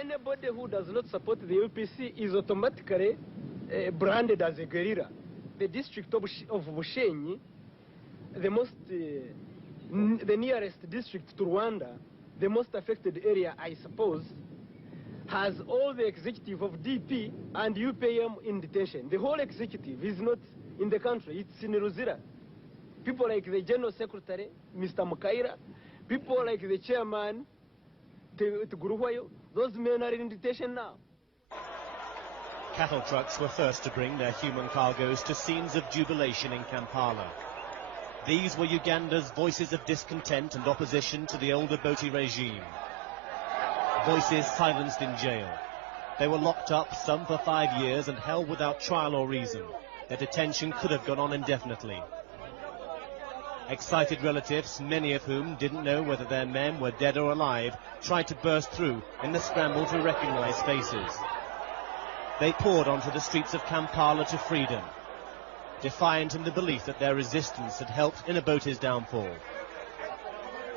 Anybody who does not support the UPC is automatically branded as a guerrilla. The district of Bushenyi, the nearest district to Rwanda, the most affected area, I suppose, has all the executive of DP and UPM in detention. The whole executive is not in the country, it's in Ruzira. People like the General Secretary, Mr. Mukaira, people like the Chairman, Tuguruwayo, those men are in detention now. Cattle trucks were first to bring their human cargoes to scenes of jubilation in Kampala. These were Uganda's voices of discontent and opposition to the older Boti regime. Voices silenced in jail. They were locked up, some for 5 years, and held without trial or reason. Their detention could have gone on indefinitely. Excited relatives, many of whom didn't know whether their men were dead or alive, tried to burst through in the scramble to recognize faces. They poured onto the streets of Kampala to freedom, defiant in the belief that their resistance had helped in Obote's downfall.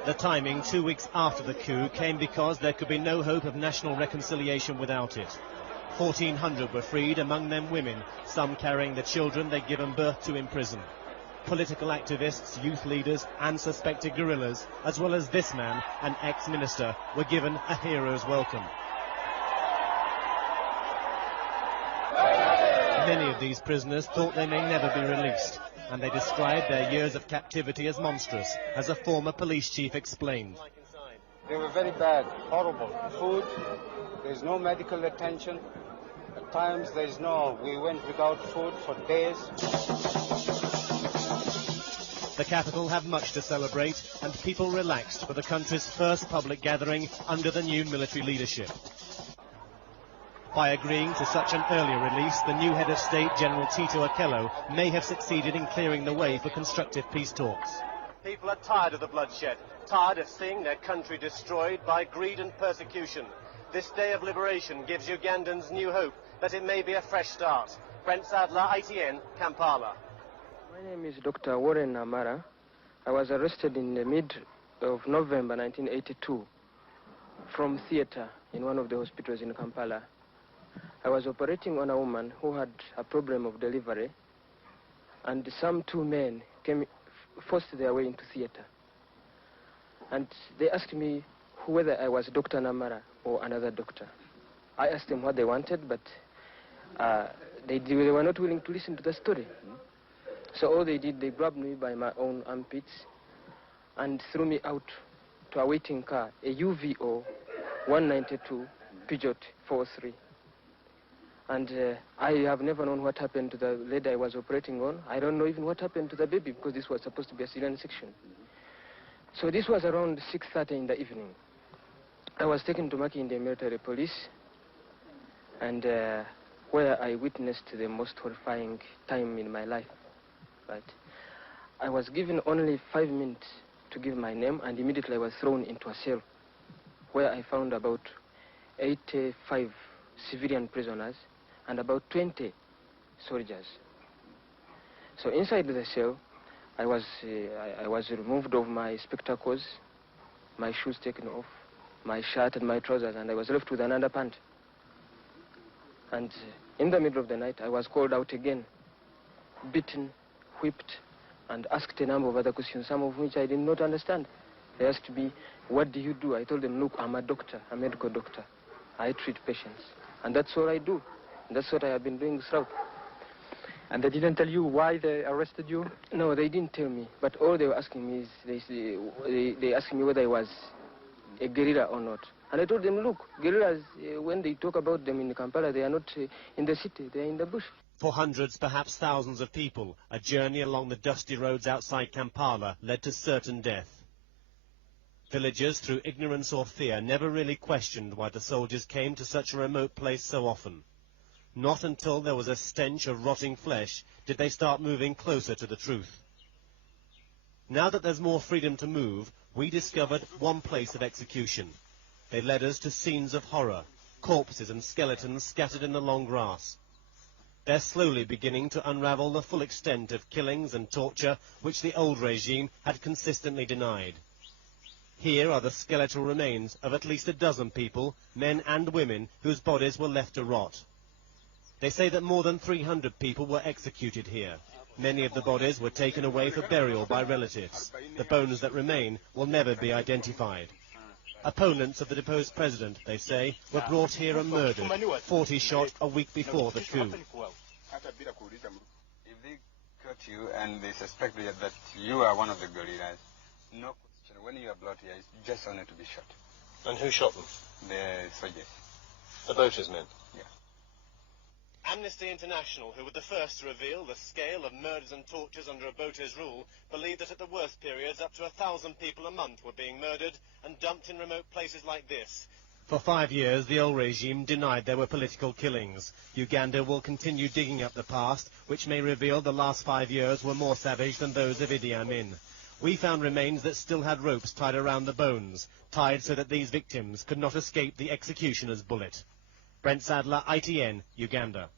The timing, 2 weeks after the coup, came because there could be no hope of national reconciliation without it. 1,400 were freed, among them women, some carrying the children they'd given birth to in prison. Political activists, youth leaders and suspected guerrillas, as well as this man, an ex-minister, were given a hero's welcome. Many of these prisoners thought they may never be released, and they described their years of captivity as monstrous, as a former police chief explained. They were very bad, horrible. Food, there's no medical attention. At times we went without food for days. The capital had much to celebrate, and people relaxed for the country's first public gathering under the new military leadership. By agreeing to such an early release, the new head of state, General Tito Okello, may have succeeded in clearing the way for constructive peace talks. People are tired of the bloodshed, tired of seeing their country destroyed by greed and persecution. This day of liberation gives Ugandans new hope that it may be a fresh start. Brent Sadler, ITN, Kampala. My name is Dr. Warren Amara. I was arrested in the mid of November 1982 from theater in one of the hospitals in Kampala. I was operating on a woman who had a problem of delivery, and some 2 men forced their way into theater. And they asked me whether I was Dr. Namara or another doctor. I asked them what they wanted, but they were not willing to listen to the story. So all they did, they grabbed me by my own armpits and threw me out to a waiting car, a UVO 192 Peugeot 43. And I have never known what happened to the lady I was operating on. I don't know even what happened to the baby, because this was supposed to be a cesarean section. So this was around 6:30 in the evening. I was taken to Makindye military police, and where I witnessed the most horrifying time in my life. Right? I was given only 5 minutes to give my name, and immediately I was thrown into a cell where I found about 85 civilian prisoners and about 20 soldiers. So inside the cell, I was removed of my spectacles, my shoes taken off, my shirt and my trousers, and I was left with an underpant. And in the middle of the night, I was called out again, beaten, whipped, and asked a number of other questions, some of which I did not understand. They asked me, what do you do? I told them, look, I'm a doctor, a medical doctor. I treat patients. And that's what I do. That's what I have been doing throughout. And they didn't tell you why they arrested you? No, they didn't tell me. But all they were asking me is, they asked me whether I was a guerrilla or not. And I told them, look, guerrillas, when they talk about them in Kampala, they are not in the city, they are in the bush. For hundreds, perhaps thousands of people, a journey along the dusty roads outside Kampala led to certain death. Villagers, through ignorance or fear, never really questioned why the soldiers came to such a remote place so often. Not until there was a stench of rotting flesh did they start moving closer to the truth. Now that there's more freedom to move, we discovered one place of execution. They led us to scenes of horror, corpses and skeletons scattered in the long grass. They're slowly beginning to unravel the full extent of killings and torture which the old regime had consistently denied. Here are the skeletal remains of at least a dozen people, men and women, whose bodies were left to rot. They say that more than 300 people were executed here. Many of the bodies were taken away for burial by relatives. The bones that remain will never be identified. Opponents of the deposed president, they say, were brought here and murdered, 40 shot a week before the coup. If they caught you and they suspect that you are one of the guerrillas, no question. When you are brought here, it's just only to be shot. And who shot them? The soldiers. The boaters' men? Yeah. Amnesty International, who were the first to reveal the scale of murders and tortures under Obote's rule, believed that at the worst periods up to 1,000 people a month were being murdered and dumped in remote places like this. For 5 years, the old regime denied there were political killings. Uganda will continue digging up the past, which may reveal the last 5 years were more savage than those of Idi Amin. We found remains that still had ropes tied around the bones, tied so that these victims could not escape the executioner's bullet. Brent Sadler, ITN, Uganda.